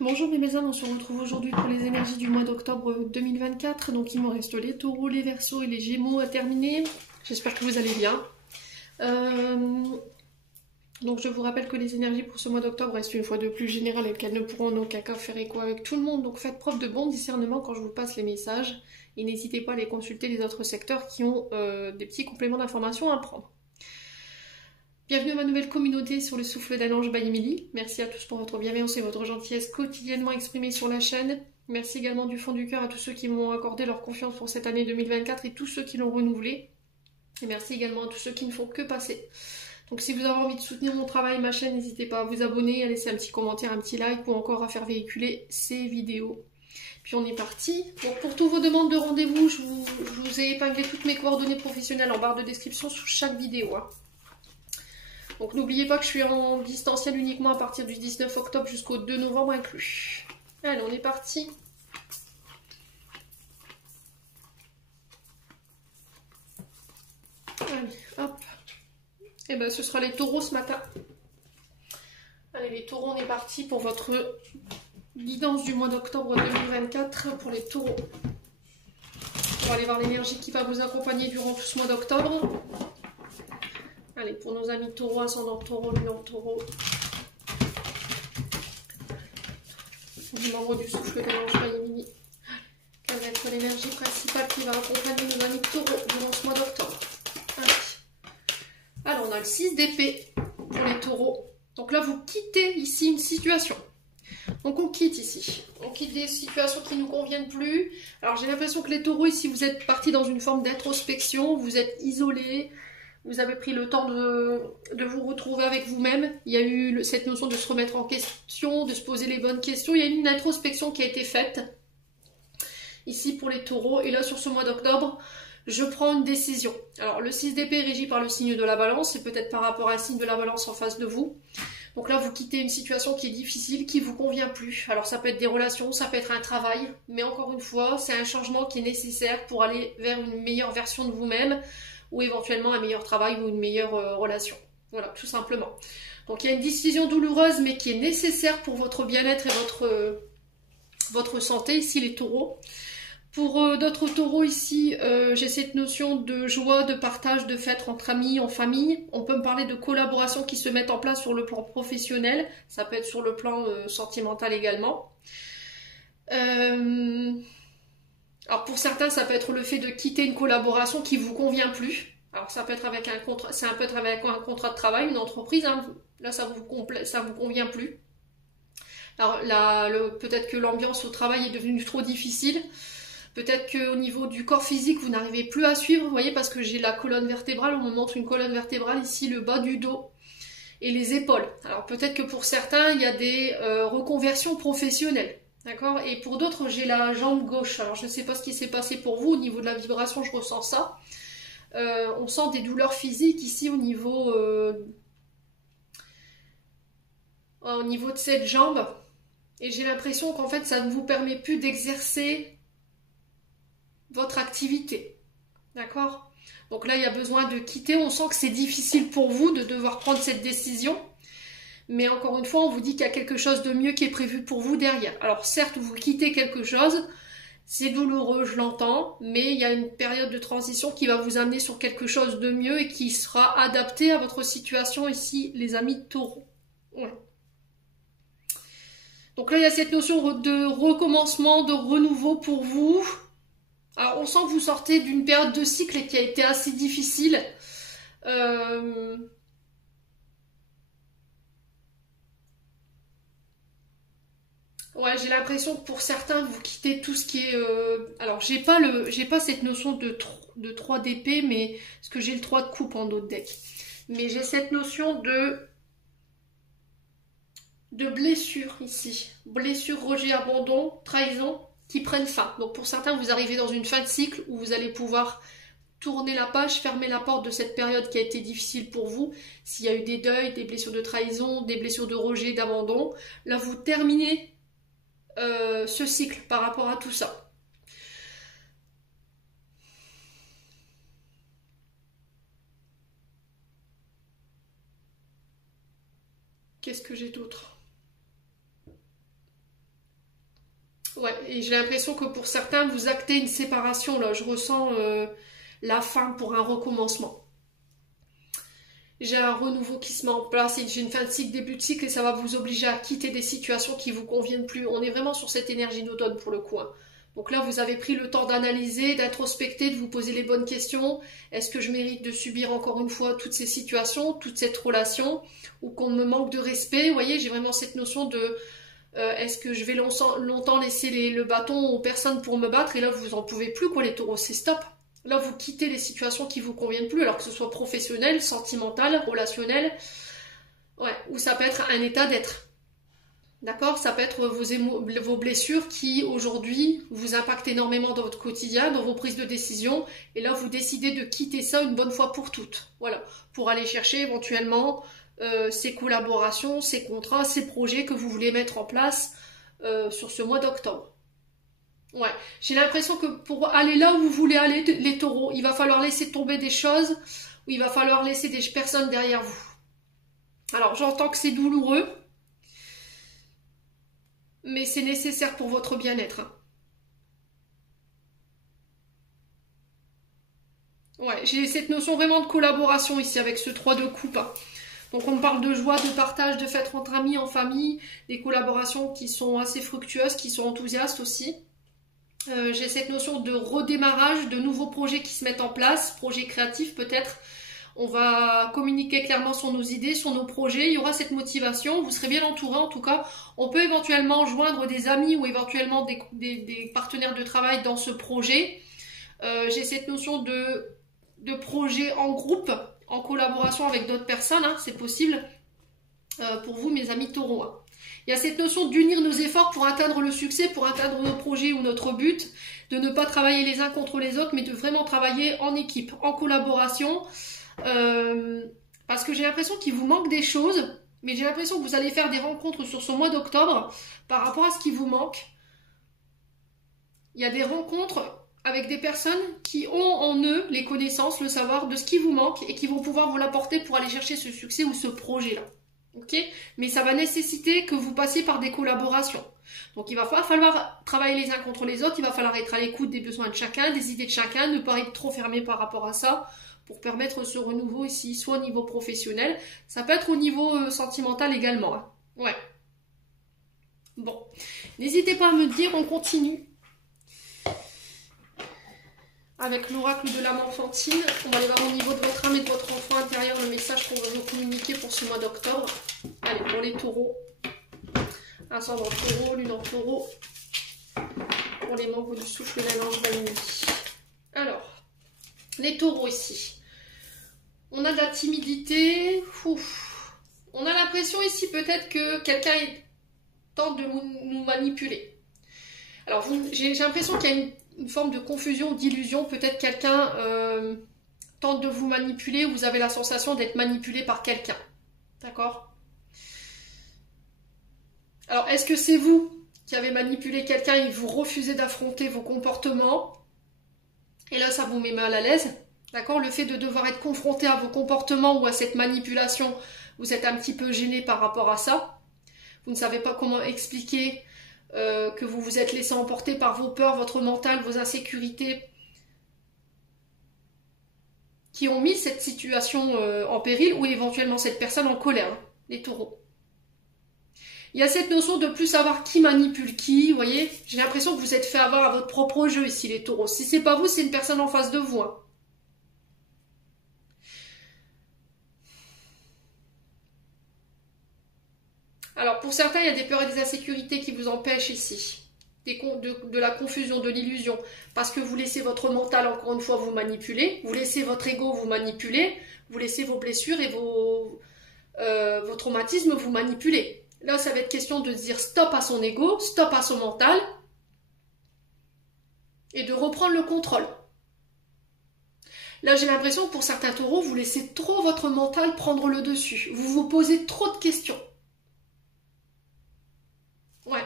Bonjour mes mésanes, on se retrouve aujourd'hui pour les énergies du mois d'octobre 2024. Donc il me reste les taureaux, les verseaux et les gémeaux à terminer. J'espère que vous allez bien. Donc je vous rappelle que les énergies pour ce mois d'octobre restent une fois de plus générales et qu'elles ne pourront en aucun cas faire écho avec tout le monde. Donc faites preuve de bon discernement quand je vous passe les messages. Et n'hésitez pas à aller consulter les autres secteurs qui ont des petits compléments d'information à prendre. Bienvenue à ma nouvelle communauté sur le souffle d'un ange by Emily. Merci à tous pour votre bienveillance et votre gentillesse quotidiennement exprimée sur la chaîne. Merci également du fond du cœur à tous ceux qui m'ont accordé leur confiance pour cette année 2024 et tous ceux qui l'ont renouvelée. Et merci également à tous ceux qui ne font que passer. Donc si vous avez envie de soutenir mon travail, ma chaîne, n'hésitez pas à vous abonner, à laisser un petit commentaire, un petit like ou encore à faire véhiculer ces vidéos. Puis on est parti. Donc pour toutes vos demandes de rendez-vous, je vous ai épinglé toutes mes coordonnées professionnelles en barre de description sous chaque vidéo. Donc n'oubliez pas que je suis en distanciel uniquement à partir du 19 octobre jusqu'au 2 novembre inclus. Allez, on est parti. Allez, hop. Et ben ce sera les taureaux ce matin. Allez les taureaux, on est parti pour votre guidance du mois d'octobre 2024 pour les taureaux. On va aller voir l'énergie qui va vous accompagner durant tout ce mois d'octobre. Allez, pour nos amis taureaux, ascendant taureau, lunaire taureau. Du membre du souffle de l'ange Emily. Quelle va être l'énergie principale qui va accompagner nos amis taureaux durant ce mois d'octobre? Alors, on a le 6 d'épée pour les taureaux. Donc là, vous quittez ici une situation. Donc on quitte ici. On quitte des situations qui ne nous conviennent plus. Alors j'ai l'impression que les taureaux, ici, vous êtes partis dans une forme d'introspection. Vous êtes isolés. Vous avez pris le temps de vous retrouver avec vous-même. Il y a eu cette notion de se remettre en question, de se poser les bonnes questions. Il y a eu une introspection qui a été faite ici pour les taureaux. Et là, sur ce mois d'octobre, je prends une décision. Alors, le 6 d'épée est régi par le signe de la balance. C'est peut-être par rapport à un signe de la balance en face de vous. Donc là, vous quittez une situation qui est difficile, qui ne vous convient plus. Alors, ça peut être des relations, ça peut être un travail. Mais encore une fois, c'est un changement qui est nécessaire pour aller vers une meilleure version de vous-même, ou éventuellement un meilleur travail ou une meilleure relation. Voilà, tout simplement. Donc il y a une décision douloureuse mais qui est nécessaire pour votre bien-être et votre santé, ici les taureaux. Pour d'autres taureaux ici, j'ai cette notion de joie, de partage, de fête entre amis, en famille. On peut me parler de collaborations qui se mettent en place sur le plan professionnel. Ça peut être sur le plan sentimental également. Alors pour certains, ça peut être le fait de quitter une collaboration qui vous convient plus. Alors ça peut être avec un contrat, ça peut être avec un contrat de travail, une entreprise. Hein. Là, ça vous convient plus. Alors là, peut-être que l'ambiance au travail est devenue trop difficile. Peut-être qu'au niveau du corps physique, vous n'arrivez plus à suivre. Vous voyez, parce que j'ai la colonne vertébrale. On me montre une colonne vertébrale ici, le bas du dos et les épaules. Alors peut-être que pour certains, il y a des reconversions professionnelles. D'accord. Et pour d'autres, j'ai la jambe gauche. Alors, je ne sais pas ce qui s'est passé pour vous. Au niveau de la vibration, je ressens ça. On sent des douleurs physiques ici au niveau de cette jambe. Et j'ai l'impression qu'en fait, ça ne vous permet plus d'exercer votre activité. D'accord. Donc là, il y a besoin de quitter. On sent que c'est difficile pour vous de devoir prendre cette décision. Mais encore une fois, on vous dit qu'il y a quelque chose de mieux qui est prévu pour vous derrière. Alors certes, vous quittez quelque chose, c'est douloureux, je l'entends, mais il y a une période de transition qui va vous amener sur quelque chose de mieux et qui sera adapté à votre situation ici, les amis taureaux. Voilà. Donc là, il y a cette notion de recommencement, de renouveau pour vous. Alors, on sent que vous sortez d'une période de cycle qui a été assez difficile. Ouais, j'ai l'impression que pour certains, vous quittez tout ce qui est... Alors, j'ai pas cette notion de 3 d'épée, mais... Parce que j'ai le 3 de coupe en dos de deck. Mais j'ai cette notion de blessure ici. Blessure, rejet, abandon, trahison, qui prennent fin. Donc, pour certains, vous arrivez dans une fin de cycle où vous allez pouvoir tourner la page, fermer la porte de cette période qui a été difficile pour vous. S'il y a eu des deuils, des blessures de trahison, des blessures de rejet, d'abandon. Là, vous terminez ce cycle par rapport à tout ça. Qu'est-ce que j'ai d'autre? Ouais, et j'ai l'impression que pour certains, vous actez une séparation, là. Je ressens la fin pour un recommencement. J'ai un renouveau qui se met en place et j'ai une fin de cycle, début de cycle et ça va vous obliger à quitter des situations qui vous conviennent plus. On est vraiment sur cette énergie d'automne pour le coup, hein. Donc là, vous avez pris le temps d'analyser, d'introspecter, de vous poser les bonnes questions. Est-ce que je mérite de subir encore une fois toutes ces situations, toute cette relation, ou qu'on me manque de respect? Vous voyez, j'ai vraiment cette notion de est-ce que je vais longtemps laisser le bâton aux personnes pour me battre? Et là, vous en pouvez plus, quoi, les taureaux, c'est stop. Là, vous quittez les situations qui vous conviennent plus, alors que ce soit professionnel, sentimental, relationnel, ouais, ou ça peut être un état d'être. D'accord? Ça peut être vos blessures qui, aujourd'hui, vous impactent énormément dans votre quotidien, dans vos prises de décision. Et là, vous décidez de quitter ça une bonne fois pour toutes. Voilà. Pour aller chercher éventuellement ces collaborations, ces contrats, ces projets que vous voulez mettre en place sur ce mois d'octobre. Ouais. J'ai l'impression que pour aller là où vous voulez aller, les taureaux, il va falloir laisser tomber des choses, ou il va falloir laisser des personnes derrière vous. Alors, j'entends que c'est douloureux, mais c'est nécessaire pour votre bien-être. Ouais, j'ai cette notion vraiment de collaboration ici avec ce 3 de coupe. Donc on parle de joie, de partage, de fêtes entre amis, en famille, des collaborations qui sont assez fructueuses, qui sont enthousiastes aussi. J'ai cette notion de redémarrage, de nouveaux projets qui se mettent en place, projets créatifs peut-être. On va communiquer clairement sur nos idées, sur nos projets. Il y aura cette motivation. Vous serez bien entouré en tout cas. On peut éventuellement joindre des amis ou éventuellement des partenaires de travail dans ce projet. J'ai cette notion de projet en groupe, en collaboration avec d'autres personnes. Hein, c'est possible pour vous, mes amis taureaux. Hein. Il y a cette notion d'unir nos efforts pour atteindre le succès, pour atteindre nos projets ou notre but. De ne pas travailler les uns contre les autres, mais de vraiment travailler en équipe, en collaboration. Parce que j'ai l'impression qu'il vous manque des choses, mais j'ai l'impression que vous allez faire des rencontres sur ce mois d'octobre par rapport à ce qui vous manque. Il y a des rencontres avec des personnes qui ont en eux les connaissances, le savoir de ce qui vous manque et qui vont pouvoir vous l'apporter pour aller chercher ce succès ou ce projet-là. Ok ? Mais ça va nécessiter que vous passiez par des collaborations. Donc il va falloir travailler les uns contre les autres, il va falloir être à l'écoute des besoins de chacun, des idées de chacun, ne pas être trop fermé par rapport à ça, pour permettre ce renouveau ici, soit au niveau professionnel, ça peut être au niveau sentimental également. Hein. Ouais. Bon, n'hésitez pas à me dire, on continue. Avec l'oracle de l'âme enfantine, on va aller voir au niveau de votre âme et de votre enfant intérieur le message qu'on va vous communiquer pour ce mois d'octobre. Allez, pour les taureaux, ascendant taureau, lune en taureau, pour les membres du souffle d'un ange Vanille. Alors, les taureaux ici. On a de la timidité. Ouf. On a l'impression ici peut-être que quelqu'un tente de nous manipuler. Alors j'ai l'impression qu'il y a une forme de confusion, d'illusion. Peut-être quelqu'un tente de vous manipuler ou vous avez la sensation d'être manipulé par quelqu'un. D'accord ? Alors est-ce que c'est vous qui avez manipulé quelqu'un et vous refusez d'affronter vos comportements? Et là ça vous met mal à l'aise. D'accord, le fait de devoir être confronté à vos comportements ou à cette manipulation, vous êtes un petit peu gêné par rapport à ça. Vous ne savez pas comment expliquer que vous vous êtes laissé emporter par vos peurs, votre mental, vos insécurités qui ont mis cette situation en péril ou éventuellement cette personne en colère, hein, les taureaux. Il y a cette notion de plus savoir qui manipule qui, vous voyez. J'ai l'impression que vous êtes fait avoir à votre propre jeu ici, les taureaux. Si c'est pas vous, c'est une personne en face de vous. Hein. Alors pour certains, il y a des peurs et des insécurités qui vous empêchent ici. De la confusion, de l'illusion. Parce que vous laissez votre mental, encore une fois, vous manipuler. Vous laissez votre ego vous manipuler. Vous laissez vos blessures et vos traumatismes vous manipuler. Là, ça va être question de dire stop à son ego, stop à son mental. Et de reprendre le contrôle. Là, j'ai l'impression que pour certains taureaux, vous laissez trop votre mental prendre le dessus. Vous vous posez trop de questions. Ouais.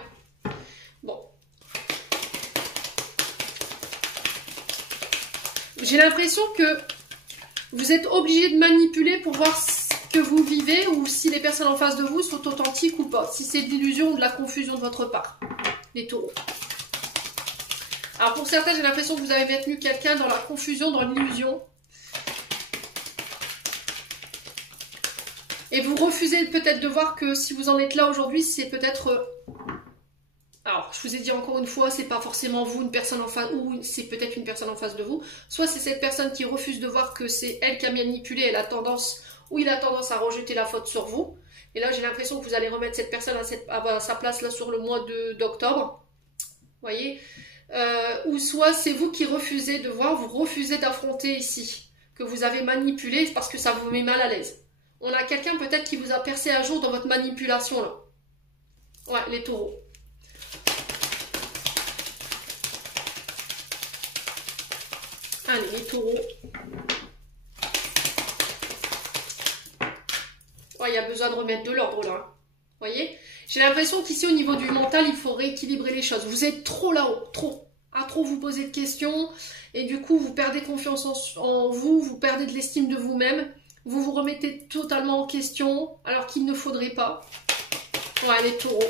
Bon. J'ai l'impression que vous êtes obligé de manipuler pour voir ce que vous vivez ou si les personnes en face de vous sont authentiques ou pas. Si c'est de l'illusion ou de la confusion de votre part. Les taureaux. Alors pour certains, j'ai l'impression que vous avez maintenu quelqu'un dans la confusion, dans l'illusion. Et vous refusez peut-être de voir que si vous en êtes là aujourd'hui, c'est peut-être... Alors, je vous ai dit encore une fois, c'est pas forcément vous, une personne en face, ou c'est peut-être une personne en face de vous. Soit c'est cette personne qui refuse de voir que c'est elle qui a manipulé, elle a tendance, ou il a tendance à rejeter la faute sur vous. Et là, j'ai l'impression que vous allez remettre cette personne à sa place là sur le mois d'octobre. Vous voyez, ou soit c'est vous qui refusez de voir, vous refusez d'affronter ici, que vous avez manipulé parce que ça vous met mal à l'aise. On a quelqu'un peut-être qui vous a percé à jour dans votre manipulation là. Ouais, les taureaux. Allez, les taureaux. Ouais, il y a besoin de remettre de l'ordre là. Vous voyez? J'ai l'impression qu'ici au niveau du mental, il faut rééquilibrer les choses. Vous êtes trop là-haut, trop. À trop vous poser de questions. Et du coup, vous perdez confiance en vous, vous perdez de l'estime de vous-même. Vous vous remettez totalement en question, alors qu'il ne faudrait pas. Ouais, les taureaux.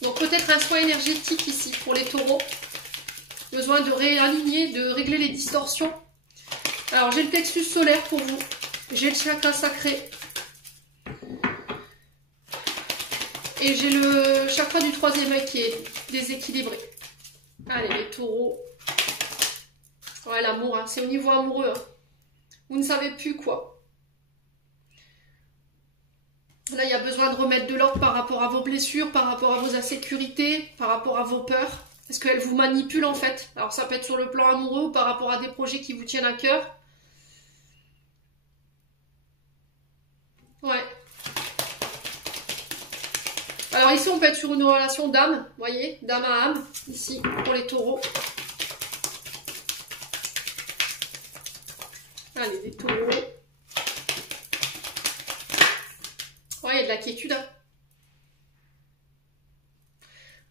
Donc peut-être un soin énergétique ici pour les taureaux. Besoin de réaligner, de régler les distorsions. Alors j'ai le plexus solaire pour vous. J'ai le chakra sacré. Et j'ai le chakra du troisième œil qui est déséquilibré. Allez, les taureaux. Ouais, l'amour, hein. C'est au niveau amoureux. Hein. Vous ne savez plus quoi. Là, il y a besoin de remettre de l'ordre par rapport à vos blessures, par rapport à vos insécurités, par rapport à vos peurs. Parce qu'elles vous manipulent en fait. Alors ça peut être sur le plan amoureux ou par rapport à des projets qui vous tiennent à cœur. Ouais. Alors ici, on peut être sur une relation d'âme, vous voyez, d'âme à âme, ici, pour les taureaux. Allez, les taureaux. Ouais, il y a de la quiétude. Hein.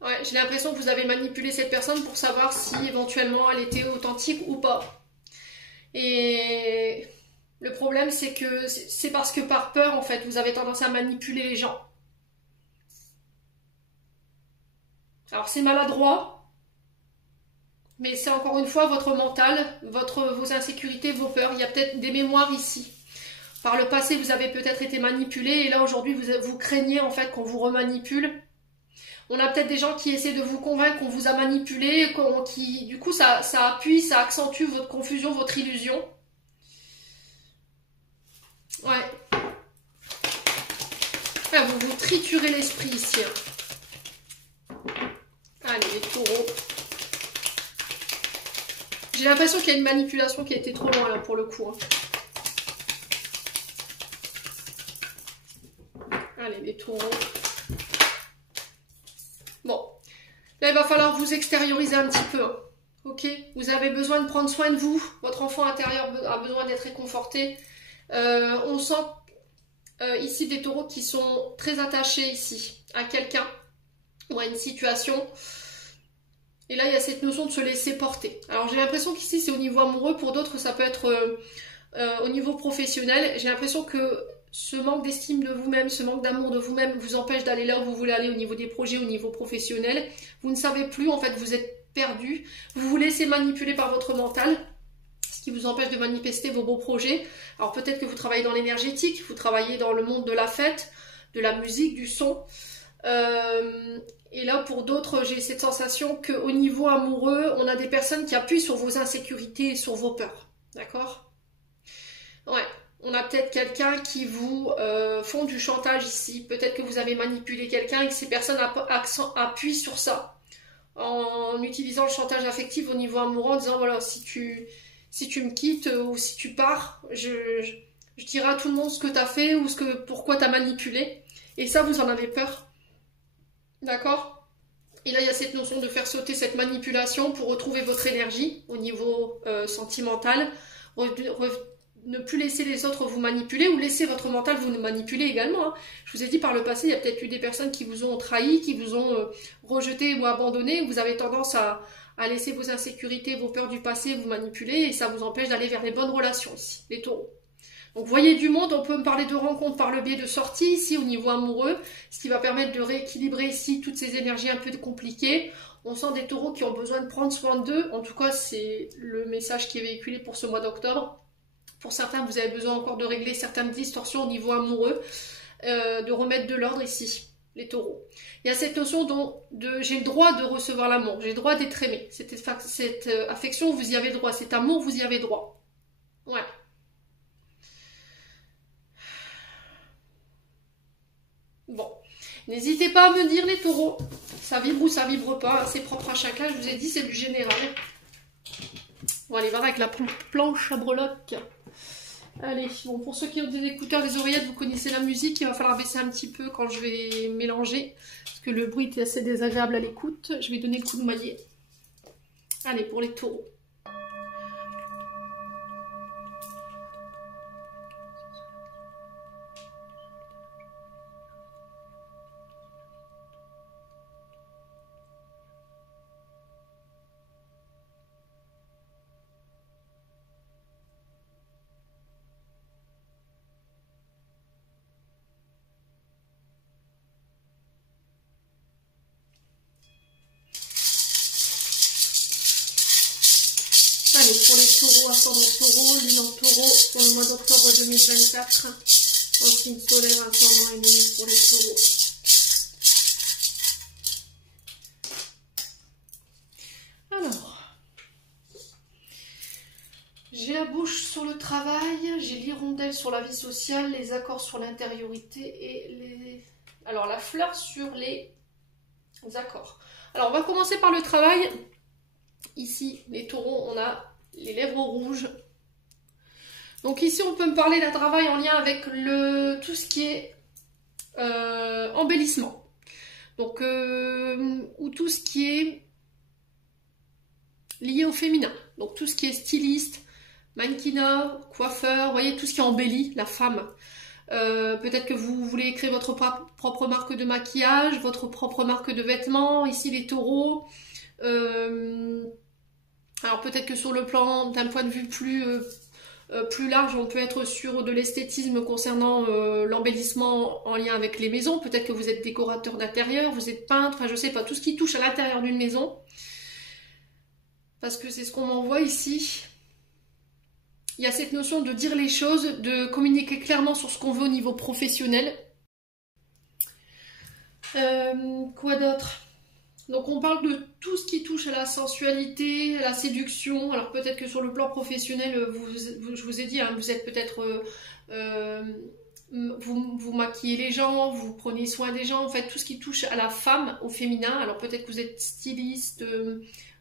Ouais, j'ai l'impression que vous avez manipulé cette personne pour savoir si éventuellement elle était authentique ou pas. Et le problème, c'est que c'est parce que par peur, en fait, vous avez tendance à manipuler les gens. Alors c'est maladroit, mais c'est encore une fois votre mental, vos insécurités, vos peurs. Il y a peut-être des mémoires ici. Par le passé, vous avez peut-être été manipulé et là aujourd'hui, vous craignez en fait qu'on vous remanipule. On a peut-être des gens qui essaient de vous convaincre qu'on vous a manipulé, qui du coup ça appuie, ça accentue votre confusion, votre illusion. Ouais. Ah, vous vous triturez l'esprit ici. Hein. Allez, les taureaux. J'ai l'impression qu'il y a une manipulation qui a été trop loin là pour le coup. Hein. Allez, les taureaux. Bon. Là, il va falloir vous extérioriser un petit peu. Hein. Ok? Vous avez besoin de prendre soin de vous. Votre enfant intérieur a besoin d'être réconforté. On sent ici des taureaux qui sont très attachés ici à quelqu'un ou à une situation. Et là, il y a cette notion de se laisser porter. Alors, j'ai l'impression qu'ici, c'est au niveau amoureux. Pour d'autres, ça peut être au niveau professionnel. J'ai l'impression que ce manque d'estime de vous-même, ce manque d'amour de vous-même vous empêche d'aller là où vous voulez aller au niveau des projets, au niveau professionnel. Vous ne savez plus, en fait, vous êtes perdu. Vous vous laissez manipuler par votre mental, ce qui vous empêche de manifester vos beaux projets. Alors, peut-être que vous travaillez dans l'énergétique, vous travaillez dans le monde de la fête, de la musique, du son. Et là, pour d'autres, j'ai cette sensation qu'au niveau amoureux, on a des personnes qui appuient sur vos insécurités et sur vos peurs. D'accord? Ouais. On a peut-être quelqu'un qui vous font du chantage ici. Peut-être que vous avez manipulé quelqu'un et que ces personnes appuient sur ça. En utilisant le chantage affectif au niveau amoureux, en disant, voilà, si tu me quittes ou si tu pars, je dirai à tout le monde ce que tu as fait ou pourquoi tu as manipulé. Et ça, vous en avez peur. D'accord? Et là, il y a cette notion de faire sauter cette manipulation pour retrouver votre énergie au niveau sentimental. Ne plus laisser les autres vous manipuler ou laisser votre mental vous manipuler également. Hein. Je vous ai dit par le passé, il y a peut-être eu des personnes qui vous ont trahi, qui vous ont rejeté ou abandonné. Vous avez tendance à laisser vos insécurités, vos peurs du passé vous manipuler et ça vous empêche d'aller vers les bonnes relations ici, les taureaux. Donc, voyez du monde, on peut me parler de rencontres par le biais de sorties ici au niveau amoureux, ce qui va permettre de rééquilibrer ici toutes ces énergies un peu compliquées. On sent des taureaux qui ont besoin de prendre soin d'eux. En tout cas, c'est le message qui est véhiculé pour ce mois d'octobre. Pour certains, vous avez besoin encore de régler certaines distorsions au niveau amoureux, de remettre de l'ordre ici, les taureaux. Il y a cette notion de j'ai le droit de recevoir l'amour, j'ai le droit d'être aimé. Cette affection, vous y avez droit. Cet amour, vous y avez droit. Ouais. Bon, n'hésitez pas à me dire les taureaux, ça vibre ou ça vibre pas, c'est propre à chacun, je vous ai dit c'est du général. On va aller voir avec la planche à breloques. Allez, bon, pour ceux qui ont des écouteurs, des oreillettes, vous connaissez la musique, il va falloir baisser un petit peu quand je vais mélanger, parce que le bruit est assez désagréable à l'écoute. Je vais donner le coup de maillet. Allez, pour les taureaux. Allez, pour les taureaux, ascendant taureau, lune en taureau, pour le mois d'octobre 2024, en signe solaire, ascendant et lunaire pour les taureaux. Alors, j'ai la bouche sur le travail, j'ai l'hirondelle sur la vie sociale, les accords sur l'intériorité et les... Alors, la fleur sur les accords. Alors, on va commencer par le travail. Ici, les taureaux, on a les lèvres rouges. Donc ici, on peut me parler d'un travail en lien avec tout ce qui est embellissement. Donc, ou tout ce qui est lié au féminin. Donc tout ce qui est styliste, mannequinat, coiffeur, vous voyez, tout ce qui embellit la femme. Peut-être que vous voulez créer votre propre marque de maquillage, votre propre marque de vêtements. Ici, les taureaux. Alors peut-être que sur le plan d'un point de vue plus large, on peut être sûr de l'esthétisme concernant l'embellissement en lien avec les maisons. Peut-être que vous êtes décorateur d'intérieur, vous êtes peintre, enfin je sais pas, tout ce qui touche à l'intérieur d'une maison. Parce que c'est ce qu'on m'envoie ici. Il y a cette notion de dire les choses, de communiquer clairement sur ce qu'on veut au niveau professionnel. Quoi d'autre ? Donc on parle de tout ce qui touche à la sensualité, à la séduction. Alors peut-être que sur le plan professionnel, je vous ai dit, hein, vous êtes peut-être... vous maquillez les gens, vous prenez soin des gens, en fait tout ce qui touche à la femme, au féminin. Alors peut-être que vous êtes styliste,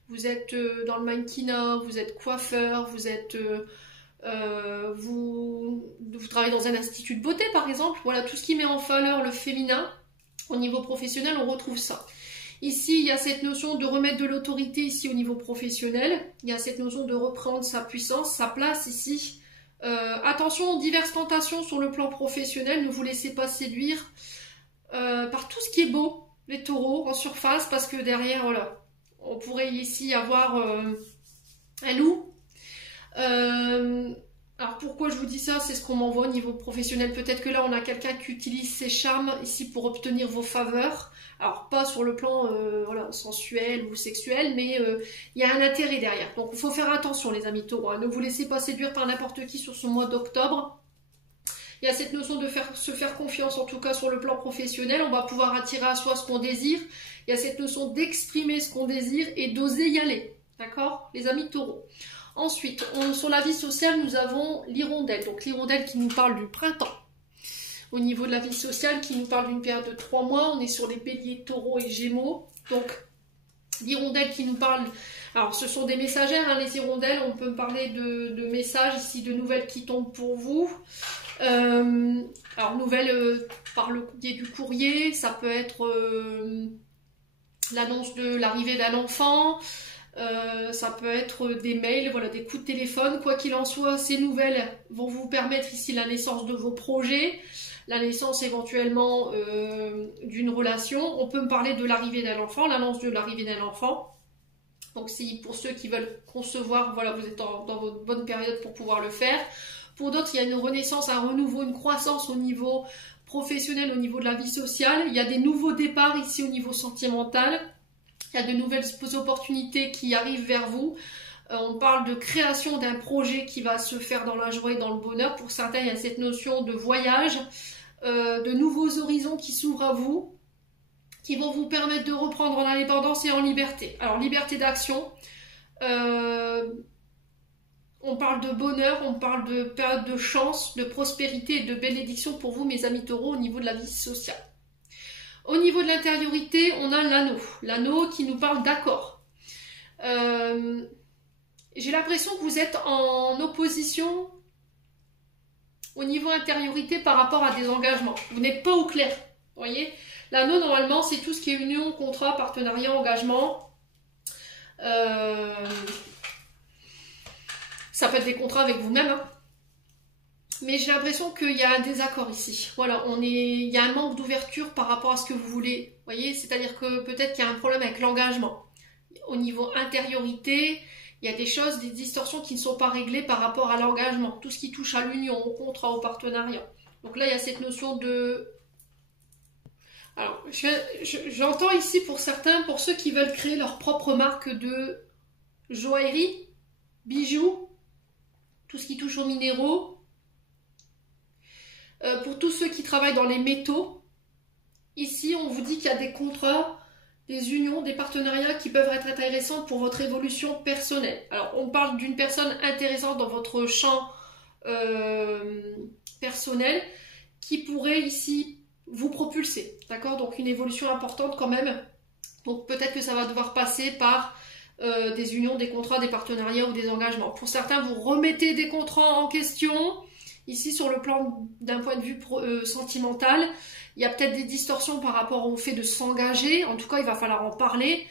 vous êtes dans le mannequinat, vous êtes coiffeur, vous êtes... vous travaillez dans un institut de beauté par exemple. Voilà, tout ce qui met en valeur le féminin au niveau professionnel, on retrouve ça. Ici, il y a cette notion de remettre de l'autorité ici au niveau professionnel. Il y a cette notion de reprendre sa puissance, sa place ici. Attention aux diverses tentations sur le plan professionnel. Ne vous laissez pas séduire par tout ce qui est beau, les taureaux, en surface, parce que derrière, voilà, on pourrait ici avoir un loup. Alors pourquoi je vous dis ça? C'est ce qu'on m'envoie au niveau professionnel. Peut-être que là on a quelqu'un qui utilise ses charmes ici pour obtenir vos faveurs. Alors pas sur le plan voilà, sensuel ou sexuel, mais il y a un intérêt derrière. Donc il faut faire attention les amis taureaux, hein. Ne vous laissez pas séduire par n'importe qui sur ce mois d'octobre. Il y a cette notion de se faire confiance, en tout cas sur le plan professionnel. On va pouvoir attirer à soi ce qu'on désire. Il y a cette notion d'exprimer ce qu'on désire et d'oser y aller. D'accord, les amis taureaux? Ensuite, sur la vie sociale, nous avons l'hirondelle. Donc l'hirondelle qui nous parle du printemps. Au niveau de la vie sociale, qui nous parle d'une période de 3 mois. On est sur les béliers, taureaux et gémeaux. Donc l'hirondelle qui nous parle... Alors ce sont des messagères, hein, les hirondelles. On peut parler de messages ici, de nouvelles qui tombent pour vous. Alors nouvelles par le biais du courrier. Ça peut être l'annonce de l'arrivée d'un enfant. Ça peut être des mails, voilà, des coups de téléphone. Quoi qu'il en soit, ces nouvelles vont vous permettre ici la naissance de vos projets, la naissance éventuellement d'une relation. On peut me parler de l'arrivée d'un enfant, l'annonce de l'arrivée d'un enfant. Donc si pour ceux qui veulent concevoir, voilà, vous êtes dans votre bonne période pour pouvoir le faire. Pour d'autres, il y a une renaissance, un renouveau, une croissance au niveau professionnel, au niveau de la vie sociale. Il y a des nouveaux départs ici au niveau sentimental. Il y a de nouvelles opportunités qui arrivent vers vous. On parle de création d'un projet qui va se faire dans la joie et dans le bonheur. Pour certains, il y a cette notion de voyage, de nouveaux horizons qui s'ouvrent à vous, qui vont vous permettre de reprendre en indépendance et en liberté. Alors, liberté d'action, on parle de bonheur, on parle de période de chance, de prospérité et de bénédiction pour vous, mes amis taureaux, au niveau de la vie sociale. Au niveau de l'intériorité, on a l'anneau. L'anneau qui nous parle d'accord. J'ai l'impression que vous êtes en opposition au niveau intériorité par rapport à des engagements. Vous n'êtes pas au clair. Vous voyez, l'anneau, normalement, c'est tout ce qui est union, contrat, partenariat, engagement. Ça peut être des contrats avec vous-même. Hein. Mais j'ai l'impression qu'il y a un désaccord ici. Voilà, il y a un manque d'ouverture par rapport à ce que vous voulez. Vous voyez, c'est-à-dire que peut-être qu'il y a un problème avec l'engagement. Au niveau intériorité, il y a des choses, des distorsions qui ne sont pas réglées par rapport à l'engagement. Tout ce qui touche à l'union, au contrat, au partenariat. Donc là, il y a cette notion de... Alors, j'entends ici pour certains, pour ceux qui veulent créer leur propre marque de joaillerie, bijoux, tout ce qui touche aux minéraux. Pour tous ceux qui travaillent dans les métaux, ici, on vous dit qu'il y a des contrats, des unions, des partenariats qui peuvent être intéressants pour votre évolution personnelle. Alors, on parle d'une personne intéressante dans votre champ personnel qui pourrait ici vous propulser, d'accord? Donc, une évolution importante quand même. Donc, peut-être que ça va devoir passer par des unions, des contrats, des partenariats ou des engagements. Pour certains, vous remettez des contrats en question. Ici, sur le plan d'un point de vue sentimental, il y a peut-être des distorsions par rapport au fait de s'engager. En tout cas, il va falloir en parler,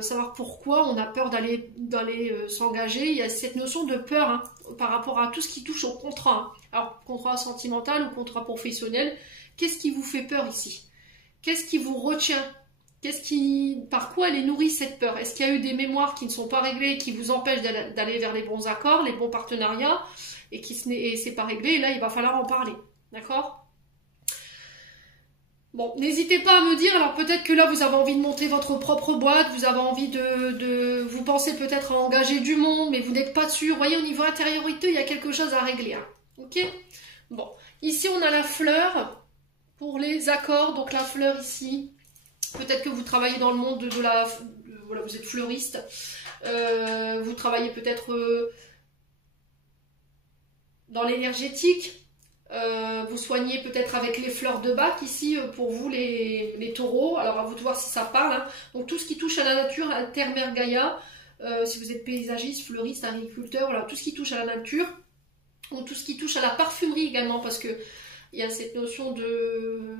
savoir pourquoi on a peur d'aller s'engager. Il y a cette notion de peur hein, par rapport à tout ce qui touche au contrat. Hein. Alors, contrat sentimental ou contrat professionnel, qu'est-ce qui vous fait peur ici? Qu'est-ce qui vous retient? Par quoi elle est nourrie cette peur? Est-ce qu'il y a eu des mémoires qui ne sont pas réglées et qui vous empêchent d'aller vers les bons accords, les bons partenariats et c'est pas réglé, et là il va falloir en parler, d'accord? Bon, n'hésitez pas à me dire, alors peut-être que là vous avez envie de monter votre propre boîte, vous avez envie vous pensez peut-être à engager du monde, mais vous n'êtes pas sûr, vous voyez au niveau intériorité il y a quelque chose à régler, hein. Ok? Bon, ici on a la fleur pour les accords, donc la fleur ici, peut-être que vous travaillez dans le monde voilà, vous êtes fleuriste, vous travaillez peut-être... dans l'énergétique, vous soignez peut-être avec les fleurs de bac ici pour vous les taureaux. Alors à vous de voir si ça parle. Hein. Donc tout ce qui touche à la nature, à Terre Mère Gaïa, si vous êtes paysagiste, fleuriste, agriculteur, voilà, tout ce qui touche à la nature, ou tout ce qui touche à la parfumerie également, parce que il y a cette notion de...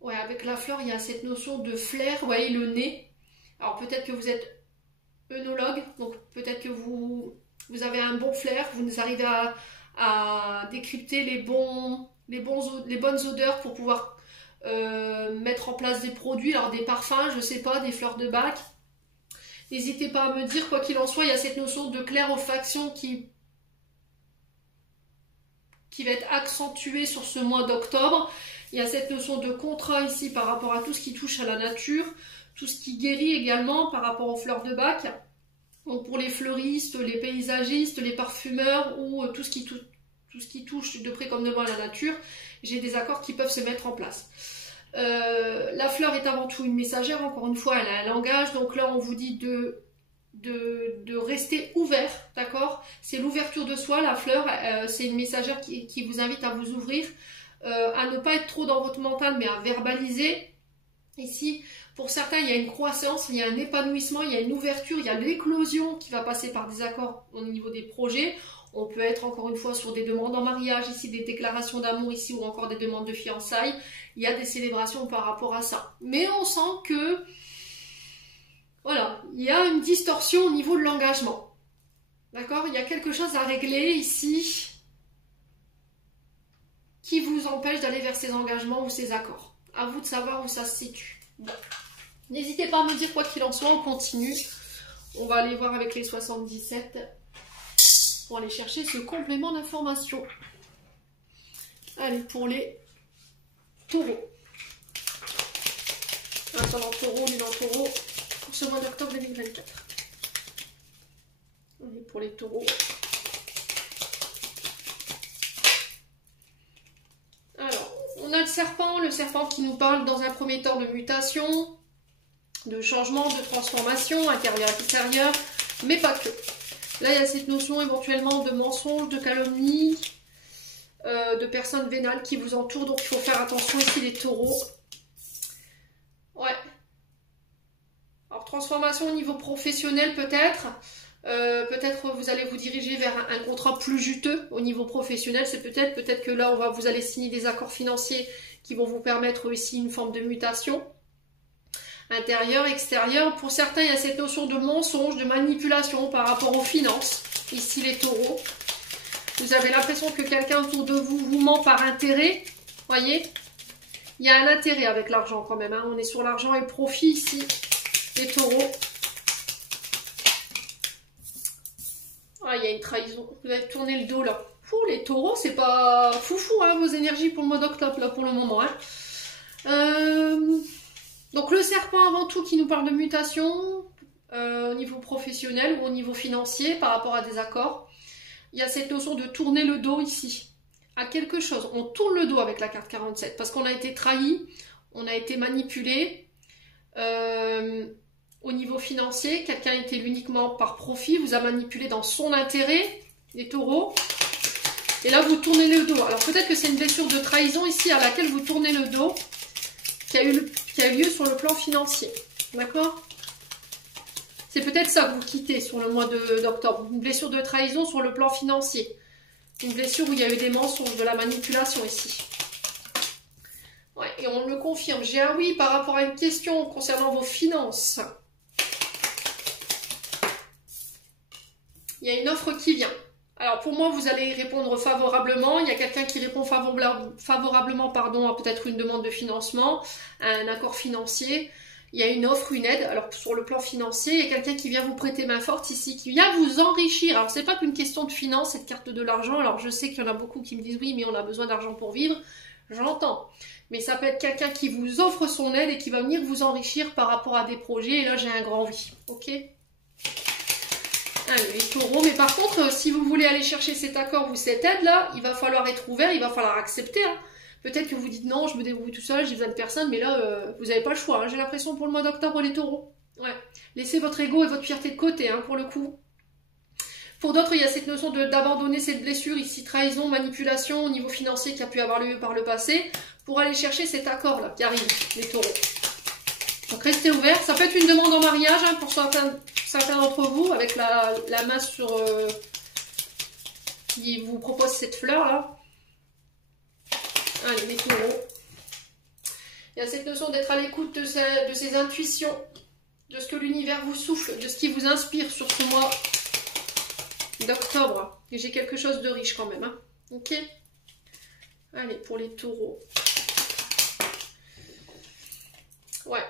Ouais, avec la fleur, il y a cette notion de flair, vous voyez, le nez. Alors peut-être que vous êtes œnologue, donc peut-être que vous avez un bon flair, vous arrivez à décrypter les bonnes odeurs pour pouvoir mettre en place des produits, alors des parfums, je sais pas, des fleurs de bac. N'hésitez pas à me dire, quoi qu'il en soit, il y a cette notion de clairefaction qui va être accentuée sur ce mois d'octobre. Il y a cette notion de contrat ici par rapport à tout ce qui touche à la nature, tout ce qui guérit également par rapport aux fleurs de bac. Donc pour les fleuristes, les paysagistes, les parfumeurs ou tout ce qui touche de près comme de loin à la nature, j'ai des accords qui peuvent se mettre en place. La fleur est avant tout une messagère, encore une fois, elle a un langage, donc là on vous dit de rester ouvert, d'accord? C'est l'ouverture de soi, la fleur, c'est une messagère qui vous invite à vous ouvrir, à ne pas être trop dans votre mental, mais à verbaliser. Ici, pour certains, il y a une croissance, il y a un épanouissement, il y a une ouverture, il y a l'éclosion qui va passer par des accords au niveau des projets. On peut être encore une fois sur des demandes en mariage, ici des déclarations d'amour, ici ou encore des demandes de fiançailles. Il y a des célébrations par rapport à ça. Mais on sent que, voilà, il y a une distorsion au niveau de l'engagement. D'accord? Il y a quelque chose à régler ici qui vous empêche d'aller vers ces engagements ou ces accords. À vous de savoir où ça se situe. Bon. N'hésitez pas à me dire quoi qu'il en soit, on continue. On va aller voir avec les 77. pour aller chercher ce complément d'information. Allez, pour les taureaux. Ascendant taureau, lunaire taureau, pour ce mois d'octobre 2024. Allez, pour les taureaux. Alors, on a le serpent qui nous parle dans un premier temps de mutation, de changement, de transformation, intérieure, extérieure, mais pas que. Là, il y a cette notion éventuellement de mensonge, de calomnie, de personnes vénales qui vous entourent, donc il faut faire attention ici les taureaux. Ouais. Alors, transformation au niveau professionnel peut-être. Peut-être vous allez vous diriger vers un contrat plus juteux au niveau professionnel. C'est peut-être que là, vous allez signer des accords financiers qui vont vous permettre ici une forme de mutation. Intérieur, extérieur. Pour certains, il y a cette notion de mensonge, de manipulation par rapport aux finances. Ici, les taureaux. Vous avez l'impression que quelqu'un autour de vous vous ment par intérêt. Voyez ? Il y a un intérêt avec l'argent quand même. Hein. On est sur l'argent et le profit ici, les taureaux. Ah, il y a une trahison. Vous avez tourné le dos là. Fou, les taureaux, c'est pas foufou hein, vos énergies pour le mois d'octobre là pour le moment. Hein. Donc le serpent avant tout qui nous parle de mutation au niveau professionnel ou au niveau financier par rapport à des accords. Il y a cette notion de tourner le dos ici à quelque chose. On tourne le dos avec la carte 47 parce qu'on a été trahi, on a été manipulé. Au niveau financier, quelqu'un était uniquement par profit, vous a manipulé dans son intérêt, les taureaux. Et là, vous tournez le dos. Alors peut-être que c'est une blessure de trahison ici à laquelle vous tournez le dos qui a eu lieu sur le plan financier. D'accord? C'est peut-être ça que vous quittez sur le mois d'octobre. Une blessure de trahison sur le plan financier. Une blessure où il y a eu des mensonges, de la manipulation ici. Ouais, et on me le confirme. J'ai un oui par rapport à une question concernant vos finances. Il y a une offre qui vient. Alors pour moi, vous allez y répondre favorablement. Il y a quelqu'un qui répond favorablement à peut-être une demande de financement, un accord financier. Il y a une offre, une aide. Alors sur le plan financier, il y a quelqu'un qui vient vous prêter main forte ici, qui vient vous enrichir. Alors c'est pas qu'une question de finance, cette carte de l'argent. Alors je sais qu'il y en a beaucoup qui me disent oui, mais on a besoin d'argent pour vivre. J'entends. Mais ça peut être quelqu'un qui vous offre son aide et qui va venir vous enrichir par rapport à des projets. Et là, j'ai un grand oui. Ok ? Allez, les taureaux. Mais par contre, si vous voulez aller chercher cet accord ou cette aide-là, il va falloir être ouvert, il va falloir accepter. Hein. Peut-être que vous dites non, je me débrouille tout seul, j'ai besoin de personne. Mais là, vous n'avez pas le choix. Hein. J'ai l'impression pour le mois d'octobre, les taureaux. Ouais. Laissez votre ego et votre fierté de côté, hein, pour le coup. Pour d'autres, il y a cette notion d'abandonner cette blessure, ici trahison, manipulation au niveau financier qui a pu avoir lieu par le passé, pour aller chercher cet accord-là qui arrive, les taureaux. Donc restez ouverts. Ça peut être une demande en mariage hein, pour certains d'entre vous, avec la main sur qui vous propose cette fleur-là. Allez, les taureaux. Il y a cette notion d'être à l'écoute de ses intuitions, de ce que l'univers vous souffle, de ce qui vous inspire sur ce mois d'octobre. Et j'ai quelque chose de riche quand même. Hein. Ok. Allez, pour les taureaux. Ouais.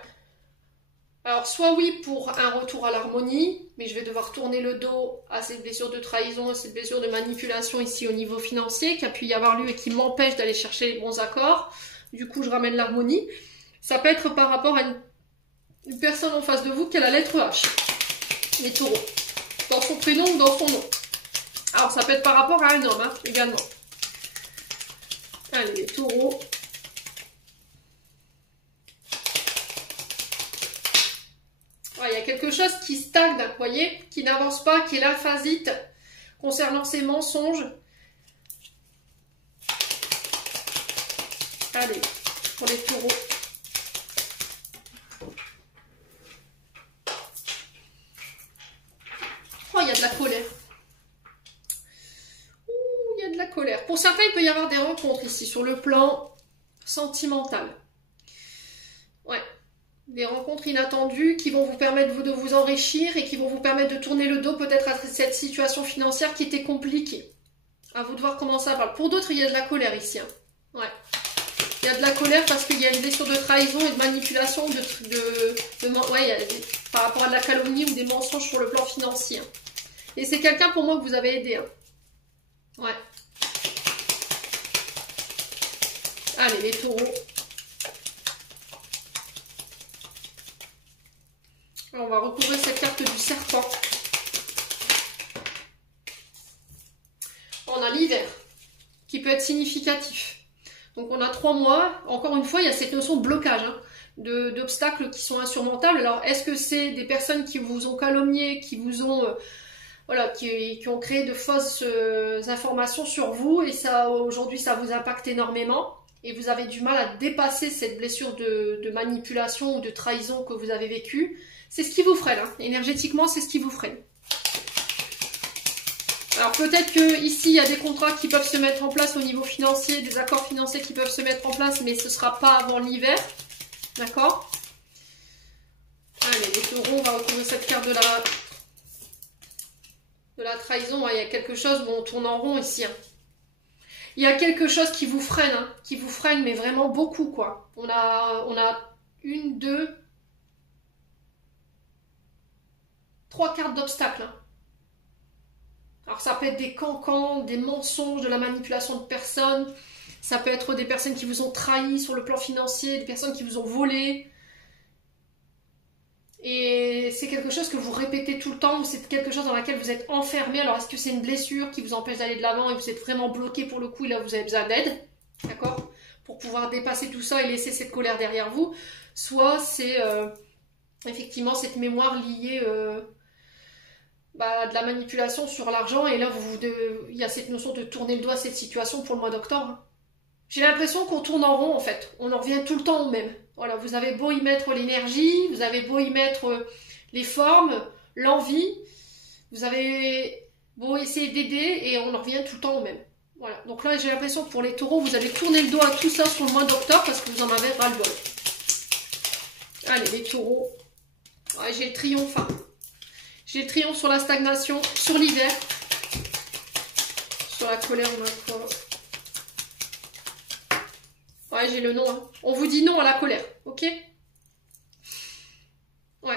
Alors, soit oui pour un retour à l'harmonie, mais je vais devoir tourner le dos à cette blessure de trahison, à cette blessure de manipulation ici au niveau financier qui a pu y avoir lieu et qui m'empêche d'aller chercher les bons accords. Du coup, je ramène l'harmonie. Ça peut être par rapport à une personne en face de vous qui a la lettre H. Les taureaux. Dans son prénom ou dans son nom. Alors, ça peut être par rapport à un homme, hein, également. Allez, les taureaux. Il y a quelque chose qui stagne, vous voyez, qui n'avance pas, qui est l'emphasite concernant ces mensonges. Allez, pour les taureaux. Oh, il y a de la colère. Ouh, il y a de la colère. Pour certains, il peut y avoir des rencontres ici, sur le plan sentimental. Ouais. Des rencontres inattendues qui vont vous permettre de vous enrichir et qui vont vous permettre de tourner le dos peut-être à cette situation financière qui était compliquée. À vous de voir comment ça va. Pour d'autres, il y a de la colère ici. Hein. Ouais. Il y a de la colère parce qu'il y a une blessure de trahison et de manipulation ouais, il y a par rapport à de la calomnie ou des mensonges sur le plan financier. Hein. Et c'est quelqu'un pour moi que vous avez aidé. Hein. Ouais. Allez, les taureaux. On va recouvrir cette carte du serpent. On a l'hiver, qui peut être significatif. Donc on a 3 mois. Encore une fois, il y a cette notion de blocage, hein, d'obstacles qui sont insurmontables. Alors, est-ce que c'est des personnes qui vous ont calomnié, qui vous ont... voilà, qui ont créé de fausses informations sur vous, et ça, aujourd'hui, ça vous impacte énormément, et vous avez du mal à dépasser cette blessure de manipulation ou de trahison que vous avez vécue. C'est ce qui vous freine, hein. Énergétiquement, c'est ce qui vous freine. Alors peut-être que ici il y a des contrats qui peuvent se mettre en place au niveau financier, des accords financiers qui peuvent se mettre en place, mais ce ne sera pas avant l'hiver. D'accord? Allez, les taureaux, on va recouvrir cette carte de la trahison. Ouais, il y a quelque chose où on tourne en rond ici, hein. Il y a quelque chose qui vous freine, hein, qui vous freine, mais vraiment beaucoup, quoi. On a 1, 2, 3 cartes d'obstacles, hein. Alors ça peut être des cancans, des mensonges, de la manipulation de personnes. Ça peut être des personnes qui vous ont trahi sur le plan financier, des personnes qui vous ont volé. Et c'est quelque chose que vous répétez tout le temps, ou c'est quelque chose dans laquelle vous êtes enfermé. Alors est-ce que c'est une blessure qui vous empêche d'aller de l'avant et vous êtes vraiment bloqué pour le coup et là vous avez besoin d'aide, d'accord, pour pouvoir dépasser tout ça et laisser cette colère derrière vous. Soit c'est effectivement cette mémoire liée... de la manipulation sur l'argent, et là il y a cette notion de tourner le doigt à cette situation pour le mois d'octobre. J'ai l'impression qu'on tourne en rond en fait, on en revient tout le temps au même. Voilà, vous avez beau y mettre l'énergie, vous avez beau y mettre les formes, l'envie, vous avez beau essayer d'aider et on en revient tout le temps au même. Voilà, donc là j'ai l'impression que pour les taureaux, vous allez tourner le doigt à tout ça sur le mois d'octobre parce que vous en avez ras-le-bol. Allez les taureaux, ouais, j'ai le triomphe, hein. J'ai le triomphe sur la stagnation, sur l'hiver. Sur la colère, on a quoi? Ouais, j'ai le non, hein. On vous dit non à la colère, ok? Ouais.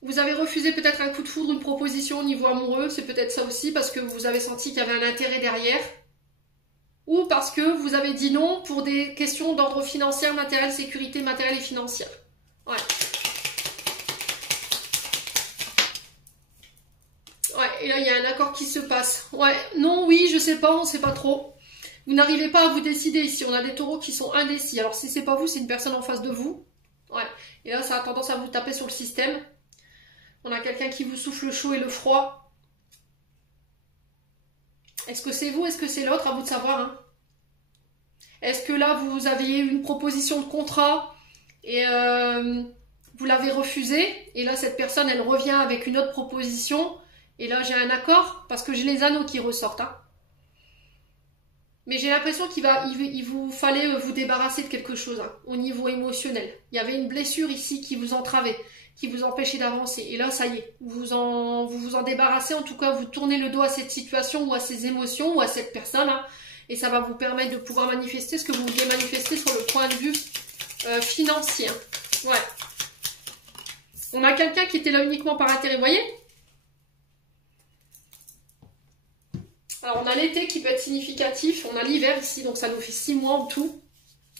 Vous avez refusé peut-être un coup de foudre, une proposition au niveau amoureux. C'est peut-être ça aussi, parce que vous avez senti qu'il y avait un intérêt derrière. Ou parce que vous avez dit non pour des questions d'ordre financier, matériel, sécurité matérielle et financière. Ouais. Ouais, et là, il y a un accord qui se passe. Ouais, non, oui, je sais pas, on sait pas trop. Vous n'arrivez pas à vous décider ici. On a des taureaux qui sont indécis. Alors, si c'est pas vous, c'est une personne en face de vous. Ouais, et là, ça a tendance à vous taper sur le système. On a quelqu'un qui vous souffle le chaud et le froid. Est-ce que c'est vous? Est-ce que c'est l'autre? À vous de savoir, hein. Est-ce que là, vous aviez une proposition de contrat et vous l'avez refusée? Et là, cette personne, elle revient avec une autre proposition. Et là, j'ai un accord, parce que j'ai les anneaux qui ressortent, hein. Mais j'ai l'impression il vous fallait vous débarrasser de quelque chose, hein, au niveau émotionnel. Il y avait une blessure ici qui vous entravait, qui vous empêchait d'avancer. Et là, ça y est, vous vous en débarrassez. En tout cas, vous tournez le dos à cette situation ou à ces émotions ou à cette personne, hein, et ça va vous permettre de pouvoir manifester ce que vous vouliez manifester sur le point de vue financier. Ouais. On a quelqu'un qui était là uniquement par intérêt, vous voyez? Alors, on a l'été qui peut être significatif, on a l'hiver ici, donc ça nous fait 6 mois en tout.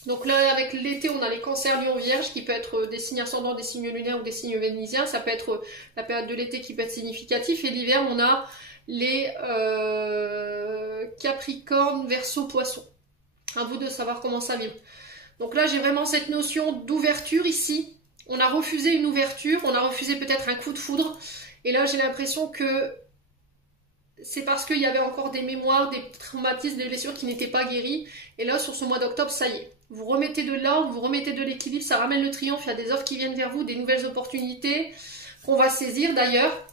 Donc là, avec l'été, on a les cancers, lions, vierges, qui peut être des signes ascendants, des signes lunaires ou des signes vénisiens. Ça peut être la période de l'été qui peut être significatif. Et l'hiver, on a les capricornes, verseaux, poissons. À vous de savoir comment ça vient. Donc là, j'ai vraiment cette notion d'ouverture ici. On a refusé une ouverture, on a refusé peut-être un coup de foudre. Et là, j'ai l'impression que c'est parce qu'il y avait encore des mémoires, des traumatismes, des blessures qui n'étaient pas guéries. Et là, sur ce mois d'octobre, ça y est. Vous remettez de l'ordre, vous remettez de l'équilibre, ça ramène le triomphe. Il y a des offres qui viennent vers vous, des nouvelles opportunités qu'on va saisir d'ailleurs.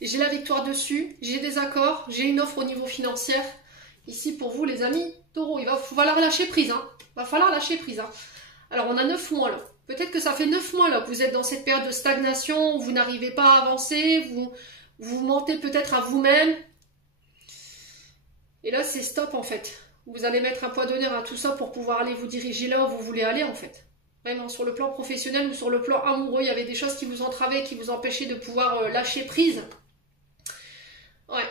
J'ai la victoire dessus, j'ai des accords, j'ai une offre au niveau financier. Ici, pour vous, les amis, taureau, il va falloir lâcher prise, hein. Il va falloir lâcher prise, hein. Alors, on a 9 mois là. Peut-être que ça fait 9 mois là que vous êtes dans cette période de stagnation, où vous n'arrivez pas à avancer, vous mentez peut-être à vous-même. Et là, c'est stop en fait. Vous allez mettre un poids d'honneur à tout ça pour pouvoir aller vous diriger là où vous voulez aller en fait. Vraiment, sur le plan professionnel ou sur le plan amoureux, il y avait des choses qui vous entravaient, qui vous empêchaient de pouvoir lâcher prise. Ouais.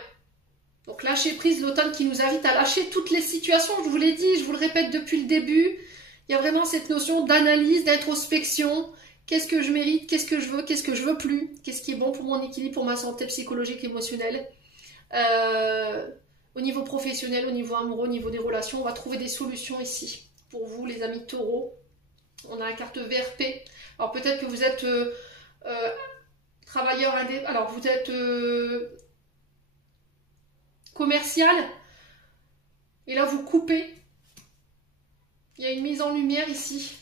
Donc lâcher prise, l'automne qui nous invite à lâcher toutes les situations, je vous l'ai dit, je vous le répète depuis le début, il y a vraiment cette notion d'analyse, d'introspection. Qu'est-ce que je mérite, qu'est-ce que je veux plus, qu'est-ce qui est bon pour mon équilibre, pour ma santé psychologique, émotionnelle. Au niveau professionnel, au niveau amoureux, au niveau des relations, on va trouver des solutions ici. Pour vous, les amis taureaux, on a la carte VRP. Alors peut-être que vous êtes travailleur indépendant, alors vous êtes commercial, et là vous coupez. Il y a une mise en lumière ici.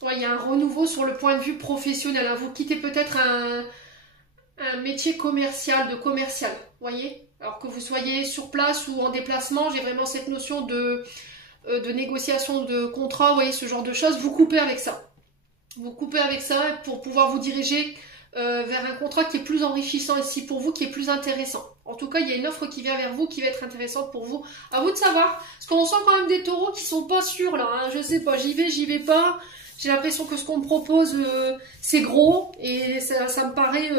Ouais, il y a un renouveau sur le point de vue professionnel. Vous quittez peut-être un métier commercial, de commercial, voyez. Alors que vous soyez sur place ou en déplacement, j'ai vraiment cette notion de négociation de contrat, vous voyez, ce genre de choses. Vous coupez avec ça. Vous coupez avec ça pour pouvoir vous diriger vers un contrat qui est plus enrichissant ici pour vous, qui est plus intéressant. En tout cas, il y a une offre qui vient vers vous, qui va être intéressante pour vous. À vous de savoir. Parce qu'on sent quand même des taureaux qui sont pas sûrs là. Hein. Je sais pas, j'y vais pas. J'ai l'impression que ce qu'on me propose, c'est gros. Et ça me paraît...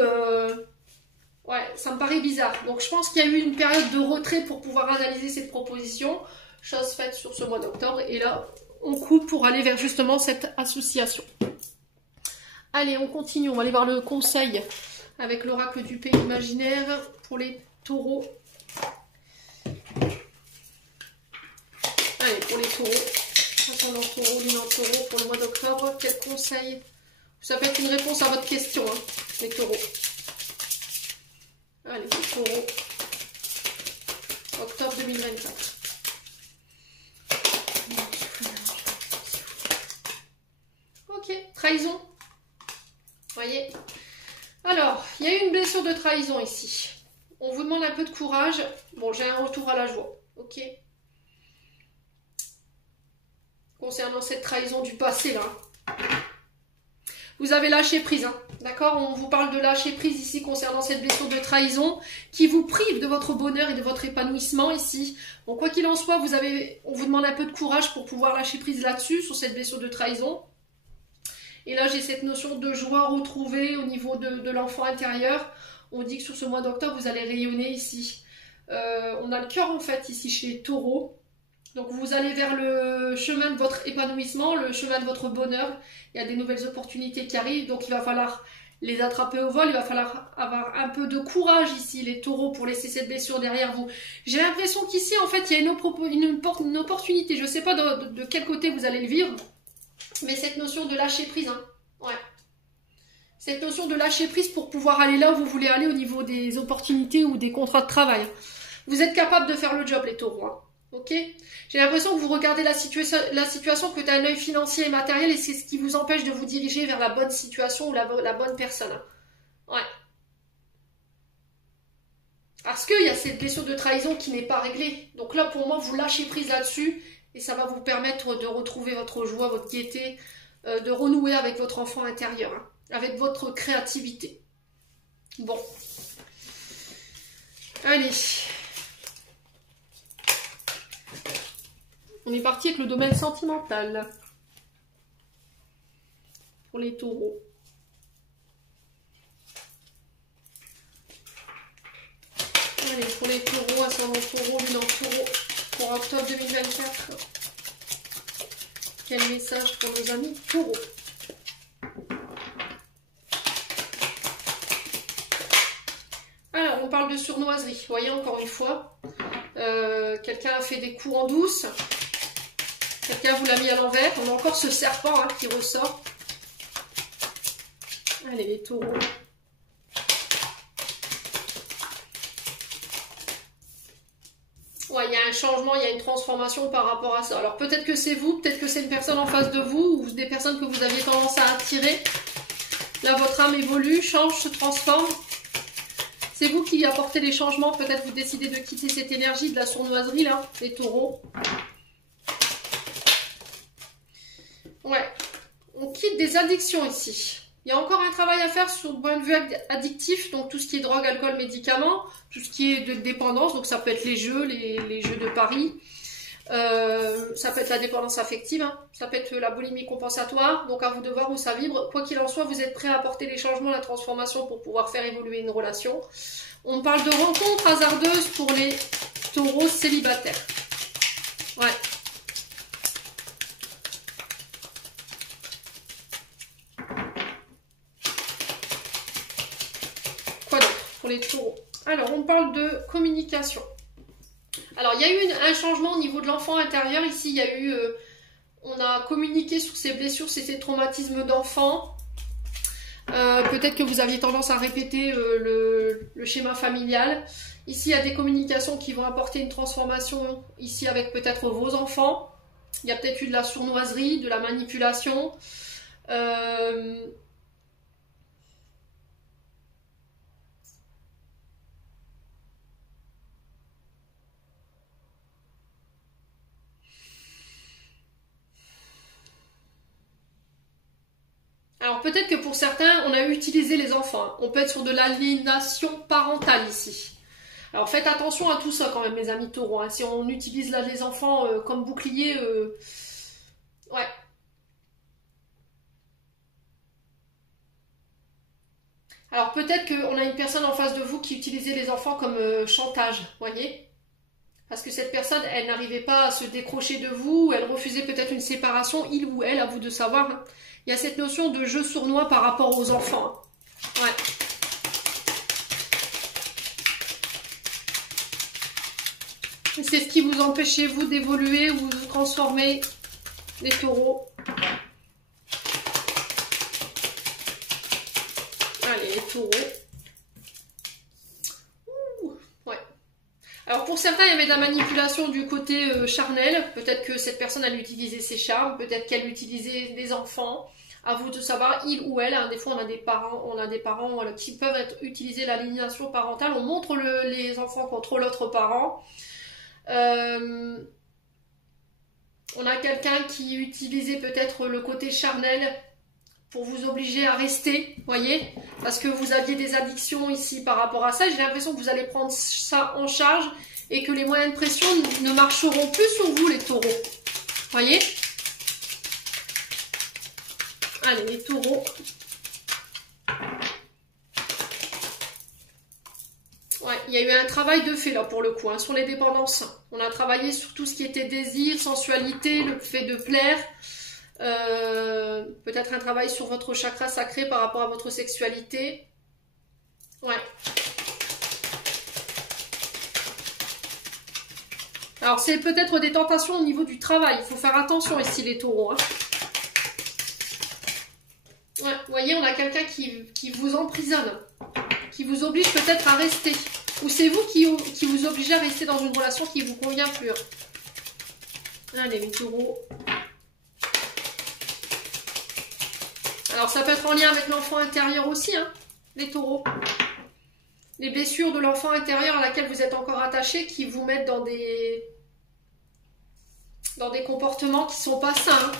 ouais, ça me paraît bizarre. Donc je pense qu'il y a eu une période de retrait pour pouvoir analyser cette proposition. Chose faite sur ce mois d'octobre. Et là, on coupe pour aller vers justement cette association. Allez, on continue. On va aller voir le conseil avec l'oracle du pays imaginaire pour les taureaux. Allez, pour les taureaux. Ascendant taureau, lune en taureau pour le mois d'octobre. Quel conseil? Ça peut être une réponse à votre question, hein, les taureaux. Allez, les taureaux. Octobre 2024. Ok, trahison. Voyez. Alors, il y a eu une blessure de trahison ici. On vous demande un peu de courage. Bon, j'ai un retour à la joie. Ok. Concernant cette trahison du passé, là. Vous avez lâché prise, hein. D'accord? On vous parle de lâcher prise ici concernant cette blessure de trahison qui vous prive de votre bonheur et de votre épanouissement ici. Bon, quoi qu'il en soit, on vous demande un peu de courage pour pouvoir lâcher prise là-dessus, sur cette blessure de trahison. Et là, j'ai cette notion de joie retrouvée au niveau de l'enfant intérieur. On dit que sur ce mois d'octobre, vous allez rayonner ici. On a le cœur, en fait, ici chez les taureaux. Donc, vous allez vers le chemin de votre épanouissement, le chemin de votre bonheur. Il y a des nouvelles opportunités qui arrivent. Donc, il va falloir les attraper au vol. Il va falloir avoir un peu de courage ici, les taureaux, pour laisser cette blessure derrière vous. J'ai l'impression qu'ici, en fait, il y a une opportunité. Je ne sais pas de quel côté vous allez le vivre. Mais cette notion de lâcher prise, hein. Ouais. Cette notion de lâcher prise pour pouvoir aller là où vous voulez aller au niveau des opportunités ou des contrats de travail. Vous êtes capable de faire le job, les taureaux, hein. Ok? J'ai l'impression que vous regardez la situation que d'un œil financier et matériel et c'est ce qui vous empêche de vous diriger vers la bonne situation ou la bonne personne. Hein. Ouais. Parce qu'il y a cette blessure de trahison qui n'est pas réglée. Donc là, pour moi, vous lâchez prise là-dessus et ça va vous permettre de retrouver votre joie, votre gaieté, de renouer avec votre enfant intérieur, hein, avec votre créativité. Bon. Allez. On est parti avec le domaine sentimental. Pour les taureaux. Allez, pour les taureaux, ascendant taureau, lune en taureau, pour octobre 2024. Quel message pour nos amis taureaux? Alors, on parle de sournoiserie. Vous voyez, encore une fois, quelqu'un a fait des coups en douce. Quelqu'un vous l'a mis à l'envers. On a encore ce serpent, hein, qui ressort. Allez, les taureaux. Ouais, il y a un changement, il y a une transformation par rapport à ça. Alors peut-être que c'est vous, peut-être que c'est une personne en face de vous, ou des personnes que vous aviez tendance à attirer. Là, votre âme évolue, change, se transforme. C'est vous qui apportez les changements. Peut-être vous décidez de quitter cette énergie de la sournoiserie, là, les taureaux. Ouais, on quitte des addictions ici. Il y a encore un travail à faire sur le point de vue addictif, donc tout ce qui est drogue, alcool, médicaments, tout ce qui est de dépendance, donc ça peut être les jeux, les jeux de paris, ça peut être la dépendance affective, hein, ça peut être la boulimie compensatoire, donc à vous de voir où ça vibre. Quoi qu'il en soit, vous êtes prêt à apporter les changements, la transformation pour pouvoir faire évoluer une relation. On parle de rencontres hasardeuses pour les taureaux célibataires. Ouais. Quoi d'autre pour les taureaux? Alors, on parle de communication. Alors, il y a eu un changement au niveau de l'enfant intérieur. Ici, il y a eu... on a communiqué sur ces blessures, ces traumatismes d'enfant. Peut-être que vous aviez tendance à répéter le schéma familial. Ici, il y a des communications qui vont apporter une transformation ici avec peut-être vos enfants. Il y a peut-être eu de la sournoiserie, de la manipulation. Alors peut-être que pour certains, on a utilisé les enfants. On peut être sur de l'aliénation parentale ici. Alors faites attention à tout ça quand même, mes amis taureaux. Hein. Si on utilise là les enfants comme bouclier, ouais. Alors peut-être qu'on a une personne en face de vous qui utilisait les enfants comme chantage, voyez? Parce que cette personne, elle n'arrivait pas à se décrocher de vous, elle refusait peut-être une séparation, il ou elle, à vous de savoir. Hein. Il y a cette notion de jeu sournois par rapport aux enfants. Hein. Ouais. C'est ce qui vous empêchait, vous, d'évoluer ou de vous transformer, les taureaux. Allez, les taureaux. Ouh, ouais. Alors, pour certains, il y avait de la manipulation du côté charnel. Peut-être que cette personne, elle utilisait ses charmes. Peut-être qu'elle utilisait des enfants. À vous de savoir, il ou elle. Hein. Des fois, on a des parents voilà, qui peuvent utiliser l'aliénation parentale. On montre les enfants contre l'autre parent. On a quelqu'un qui utilisait peut-être le côté charnel pour vous obliger à rester, voyez, parce que vous aviez des addictions ici par rapport à ça. J'ai l'impression que vous allez prendre ça en charge et que les moyens de pression ne marcheront plus sur vous, les taureaux. Voyez? Allez, les taureaux. Ouais, il y a eu un travail de fait là pour le coup, hein, sur les dépendances. On a travaillé sur tout ce qui était désir, sensualité, le fait de plaire. Peut-être un travail sur votre chakra sacré par rapport à votre sexualité. Ouais. Alors c'est peut-être des tentations au niveau du travail. Il faut faire attention ici les taureaux. Hein. Ouais, vous voyez, on a quelqu'un qui vous emprisonne, qui vous oblige peut-être à rester. Ou c'est vous qui vous obligez à rester dans une relation qui ne vous convient plus. Allez, les taureaux. Alors, ça peut être en lien avec l'enfant intérieur aussi, hein, les taureaux. Les blessures de l'enfant intérieur à laquelle vous êtes encore attaché qui vous mettent dans des comportements qui ne sont pas sains. Hein.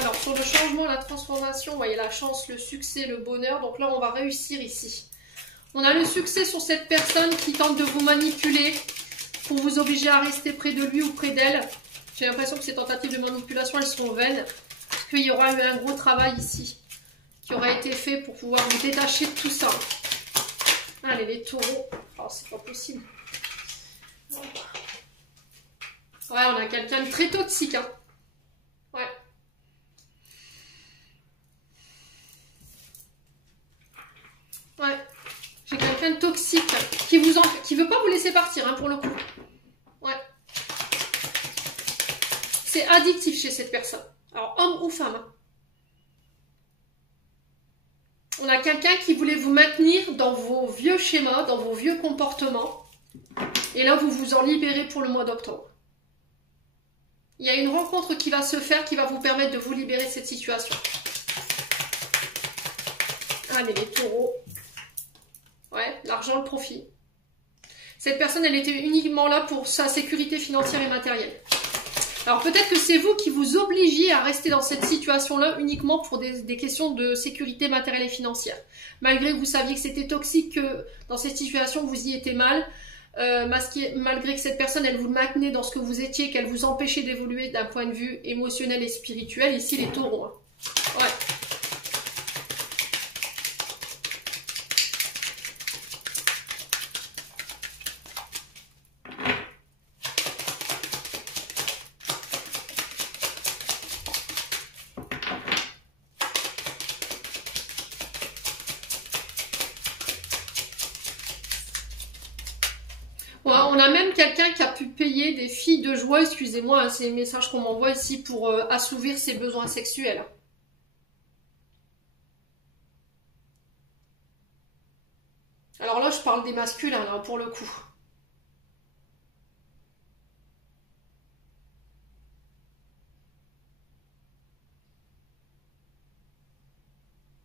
Alors, sur le changement, la transformation, vous voyez la chance, le succès, le bonheur. Donc là, on va réussir ici. On a le succès sur cette personne qui tente de vous manipuler pour vous obliger à rester près de lui ou près d'elle. J'ai l'impression que ces tentatives de manipulation, elles sont vaines. Parce qu'il y aura eu un gros travail ici qui aura été fait pour pouvoir vous détacher de tout ça. Allez, les taureaux. Oh, c'est pas possible. Ouais, on a quelqu'un de très toxique. Hein. Ouais. Ouais. J'ai quelqu'un de toxique qui veut pas vous laisser partir, hein, pour le coup. Ouais. C'est addictif chez cette personne. Alors, homme ou femme. Hein. On a quelqu'un qui voulait vous maintenir dans vos vieux schémas, dans vos vieux comportements. Et là, vous vous en libérez pour le mois d'octobre. Il y a une rencontre qui va se faire, qui va vous permettre de vous libérer de cette situation. Allez, les taureaux. Ouais, l'argent, le profit. Cette personne, elle était uniquement là pour sa sécurité financière et matérielle. Alors peut-être que c'est vous qui vous obligiez à rester dans cette situation-là uniquement pour des questions de sécurité matérielle et financière. Malgré que vous saviez que c'était toxique, que dans cette situation, vous y étiez mal. Malgré que cette personne, elle vous maintenait dans ce que vous étiez, qu'elle vous empêchait d'évoluer d'un point de vue émotionnel et spirituel. Ici, les taureaux. Hein. Ouais. même quelqu'un qui a pu payer des filles de joie, excusez-moi, hein, c'est les messages qu'on m'envoie ici pour assouvir ses besoins sexuels. Alors là, je parle des masculins, là, pour le coup.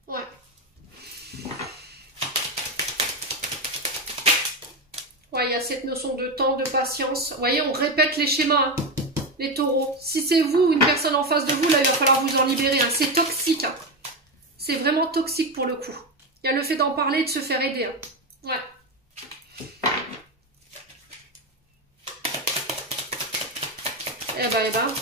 Ouais. Ouais, il y a cette notion de temps, de patience. Vous voyez, on répète les schémas, hein, les taureaux. Si c'est vous ou une personne en face de vous, là, il va falloir vous en libérer. Hein. C'est toxique. Hein. C'est vraiment toxique pour le coup. Il y a le fait d'en parler et de se faire aider. Hein. Ouais. Eh ben.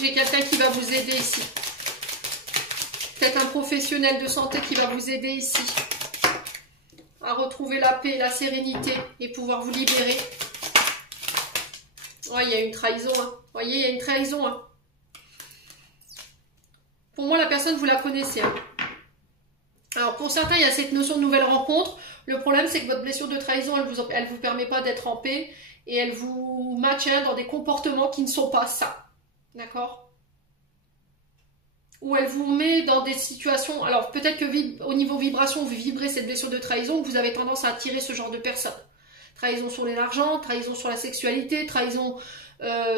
J'ai quelqu'un qui va vous aider ici. Peut-être un professionnel de santé qui va vous aider ici. À retrouver la paix, la sérénité et pouvoir vous libérer. Ouais, il y a une trahison. Hein. Vous voyez, il y a une trahison. Hein. Pour moi, la personne, vous la connaissez. Hein. Alors, pour certains, il y a cette notion de nouvelle rencontre. Le problème, c'est que votre blessure de trahison, elle vous permet pas d'être en paix et elle vous maintient dans des comportements qui ne sont pas ça. D'accord? Ou elle vous met dans des situations... Alors, peut-être que au niveau vibration, vous vibrez cette blessure de trahison, vous avez tendance à attirer ce genre de personnes. Trahison sur l'argent, trahison sur la sexualité, trahison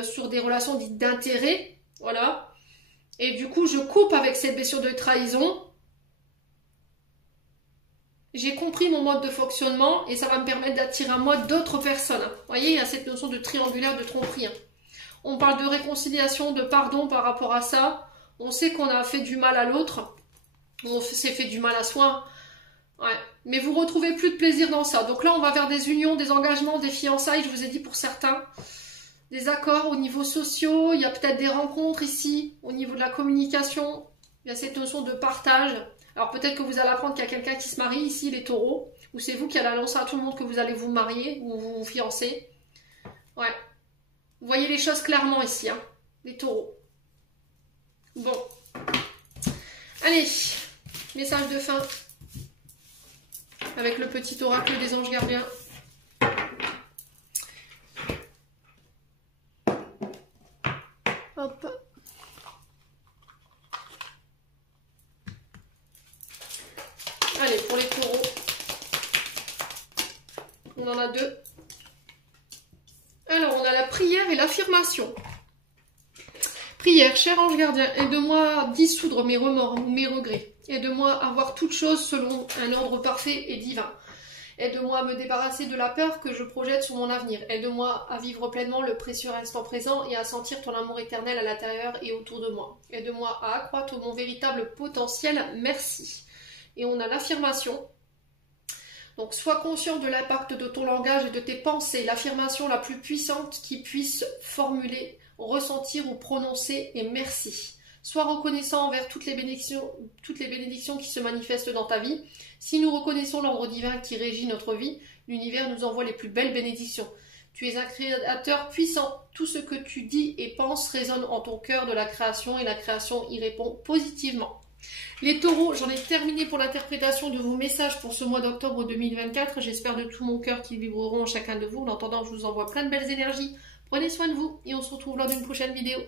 sur des relations dites d'intérêt. Voilà. Et du coup, je coupe avec cette blessure de trahison. J'ai compris mon mode de fonctionnement et ça va me permettre d'attirer à moi d'autres personnes. Vous voyez, il y a cette notion de triangulaire, de tromperie. On parle de réconciliation, de pardon par rapport à ça. On sait qu'on a fait du mal à l'autre. On s'est fait du mal à soi. Ouais. Mais vous retrouvez plus de plaisir dans ça. Donc là, on va vers des unions, des engagements, des fiançailles, je vous ai dit pour certains. Des accords au niveau social. Il y a peut-être des rencontres ici, au niveau de la communication. Il y a cette notion de partage. Alors peut-être que vous allez apprendre qu'il y a quelqu'un qui se marie ici, les taureaux. Ou c'est vous qui allez annoncer à tout le monde que vous allez vous marier ou vous fiancer. Ouais. Vous voyez les choses clairement ici, hein, les taureaux. Bon. Allez, message de fin. Avec le petit oracle des anges gardiens. Hop. Allez, pour les taureaux. On en a deux. Alors, on a la prière et l'affirmation. Prière, cher ange gardien, aide-moi à dissoudre mes remords, mes regrets. Aide-moi à voir toutes choses selon un ordre parfait et divin. Aide-moi à me débarrasser de la peur que je projette sur mon avenir. Aide-moi à vivre pleinement le précieux instant présent et à sentir ton amour éternel à l'intérieur et autour de moi. Aide-moi à accroître mon véritable potentiel. Merci. Et on a l'affirmation. Donc, sois conscient de l'impact de ton langage et de tes pensées. L'affirmation la plus puissante qui puisse formuler, ressentir ou prononcer est merci. Sois reconnaissant envers toutes les bénédictions qui se manifestent dans ta vie. Si nous reconnaissons l'ordre divin qui régit notre vie, l'univers nous envoie les plus belles bénédictions. Tu es un créateur puissant. Tout ce que tu dis et penses résonne en ton cœur de la création et la création y répond positivement. Les taureaux, j'en ai terminé pour l'interprétation de vos messages pour ce mois d'octobre 2024. J'espère de tout mon cœur qu'ils vibreront en chacun de vous. En attendant, je vous envoie plein de belles énergies. Prenez soin de vous et on se retrouve lors d'une prochaine vidéo.